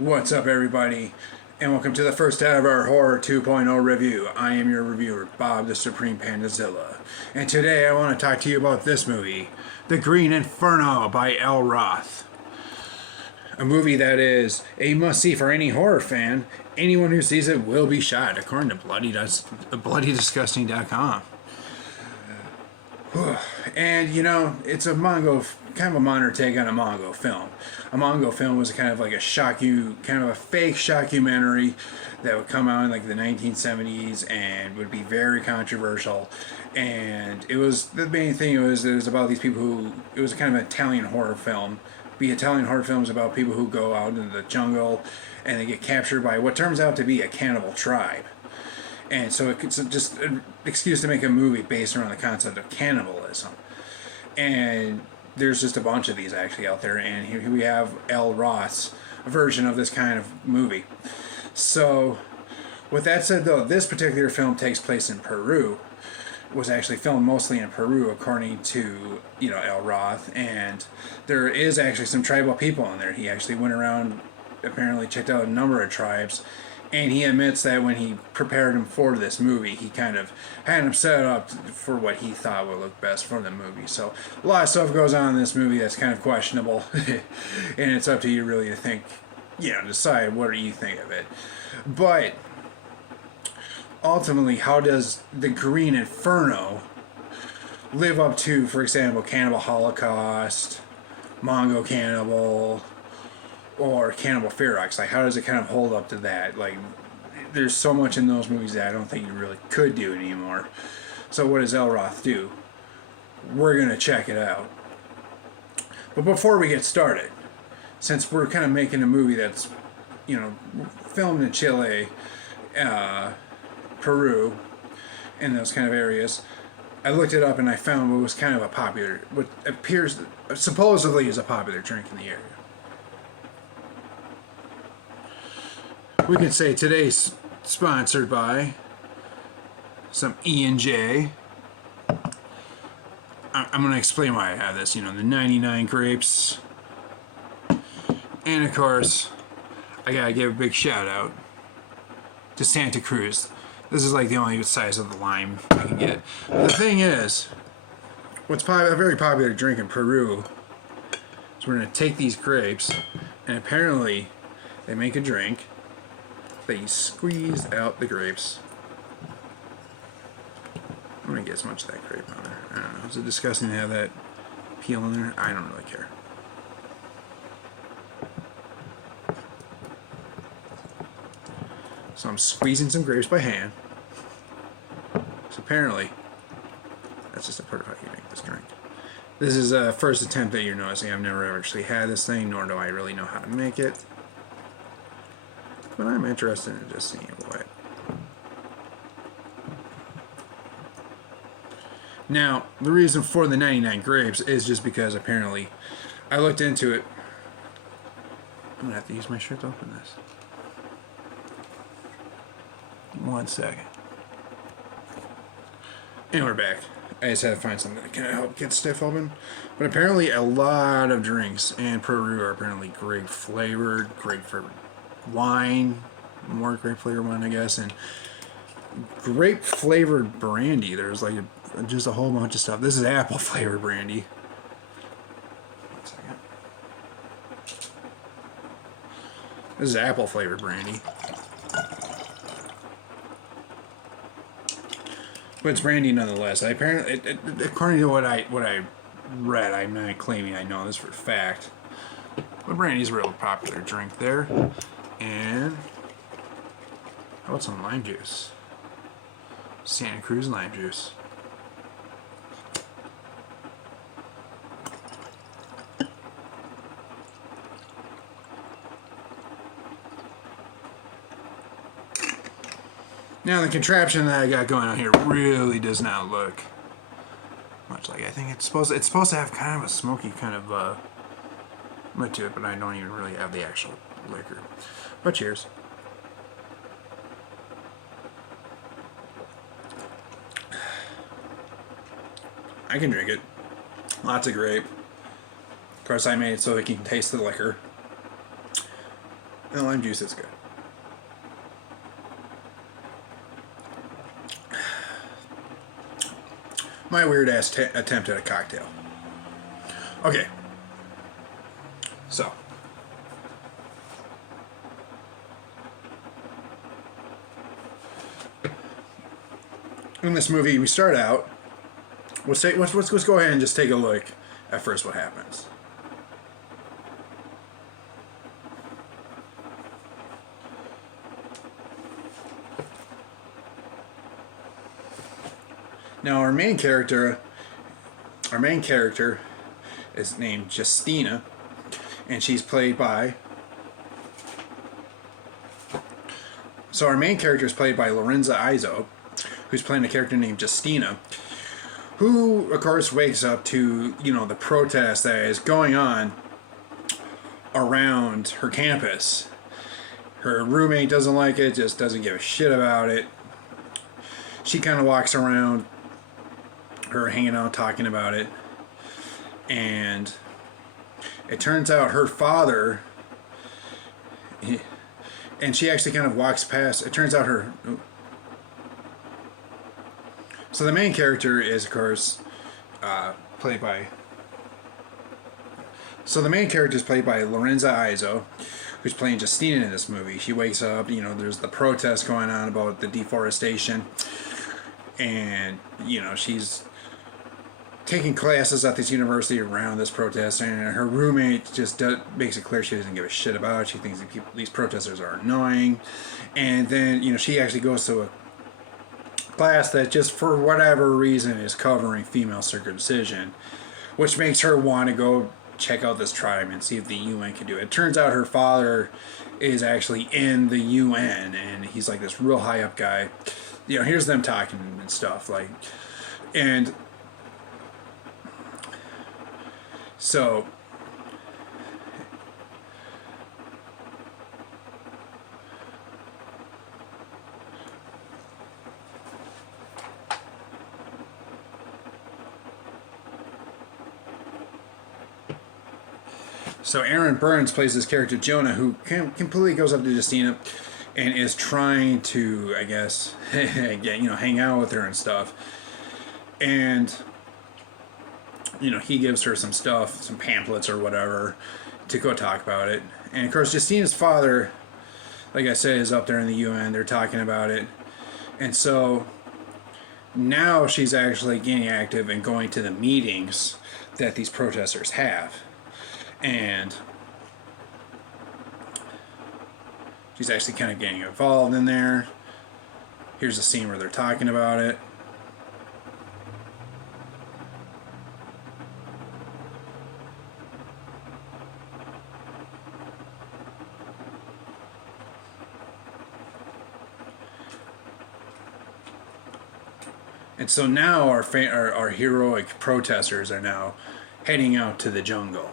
What's up, everybody, and welcome to the first ever Horror 2.0 review. I am your reviewer, Bob the Supreme Pandazilla, and today I want to talk to you about this movie, The Green Inferno by L. Roth. A movie that is a must-see for any horror fan. Anyone who sees it will be shot, according to BloodyDisgusting.com. And you know, it's a Mongo, kind of a modern take on a Mongo film. A Mongo film was kind of like a kind of a fake shockumentary that would come out in like the 1970s and would be very controversial. And it was, the main thing it was about these people who, it was kind of an Italian horror film. The Italian horror films about people who go out into the jungle and they get captured by what turns out to be a cannibal tribe. And so it's just an excuse to make a movie based around the concept of cannibalism. And there's just a bunch of these actually out there. And here we have L. Roth's version of this kind of movie. So with that said, though, this particular film takes place in Peru. It was actually filmed mostly in Peru, according to, L. Roth. And there is actually some tribal people in there. He actually went around, apparently checked out a number of tribes. And he admits that when he prepared him for this movie, he kind of had him set up for what he thought would look best for the movie. So a lot of stuff goes on in this movie that's kind of questionable. And it's up to you really to think, decide what do you think of it. But ultimately, how does The Green Inferno live up to, for example, Cannibal Holocaust, Mongo Cannibal, or Cannibal Ferox? Like, how does it kind of hold up to that? Like, there's so much in those movies that I don't think you really could do anymore. So what does L. Roth do? We're going to check it out. But before we get started, since we're kind of making a movie that's, filmed in Chile, Peru, in those kind of areas, I looked it up and I found what was kind of what appears, supposedly is a popular drink in the area. We could say today's sponsored by some E&J. I'm going to explain why I have this. The 99 grapes. And of course, I got to give a big shout out to Santa Cruz. This is like the only size of the lime I can get. But the thing is, what's a very popular drink in Peru is we're going to take these grapes, and apparently they make a drink. They squeeze out the grapes. I'm gonna get as much of that grape on there. I don't know. Is it disgusting to have that peel in there? I don't really care. So I'm squeezing some grapes by hand. So apparently, that's just a part of how you make this drink. This is a first attempt that you're noticing. I've never actually had this thing, nor do I really know how to make it. But I'm interested in just seeing what. Now, the reason for the 99 grapes is just because apparently I looked into it. I'm going to have to use my shirt to open this. 1 second. And we're back. I just had to find something that can help get stuff open. But apparently a lot of drinks in Peru are apparently grape flavored wine, more grape flavored wine, I guess, and grape flavored brandy. There's like just a whole bunch of stuff. This is apple flavored brandy. 1 second. This is apple flavored brandy. But it's brandy nonetheless. Apparently, according to what I read, I'm not claiming I know this for a fact, but brandy's a real popular drink there. And how about some lime juice? Santa Cruz lime juice. Now the contraption that I got going on here really does not look much like I think it's supposed to have kind of a smoky kind of look to it, but I don't even really have the actual liquor. But cheers. I can drink it. Lots of grape. Of course, I made it so that you can taste the liquor. And the lime juice is good. My weird ass attempt at a cocktail. Okay. So. In this movie, we start out. Let's go ahead and just take a look at first what happens. Now our main character is named Justina, and she's played by. So our main character is played by Lorenza Izzo, who's playing a character named Justina, who of course wakes up to, you know, the protest that is going on around her campus. Her roommate doesn't like it, just doesn't give a shit about it. She kind of walks around her hanging out talking about it, and it turns out her father, and she actually kind of walks past, it turns out her, so the main character is of course played by Lorenza Izzo, who's playing Justina in this movie. She wakes up, you know, there's the protest going on about the deforestation, and you know, she's taking classes at this university around this protest, and her roommate just makes it clear she doesn't give a shit about it. She thinks these protesters are annoying, and then, you know, she actually goes to a class that just for whatever reason is covering female circumcision, which makes her want to go check out this tribe and see if the UN can do it. It turns out her father is actually in the UN, and he's like this real high up guy. You know, here's them talking and stuff, like, and so Aaron Burns plays this character Jonah, who completely goes up to Justina and is trying to, I guess, you know, hang out with her and stuff. And you know, he gives her some stuff, some pamphlets or whatever, to go talk about it. And of course, Justina's father, like I said, is up there in the UN. They're talking about it. And so now she's actually getting active and going to the meetings that these protesters have. And she's actually kind of getting involved in there. Here's a scene where they're talking about it. And so now our heroic protesters are now heading out to the jungle.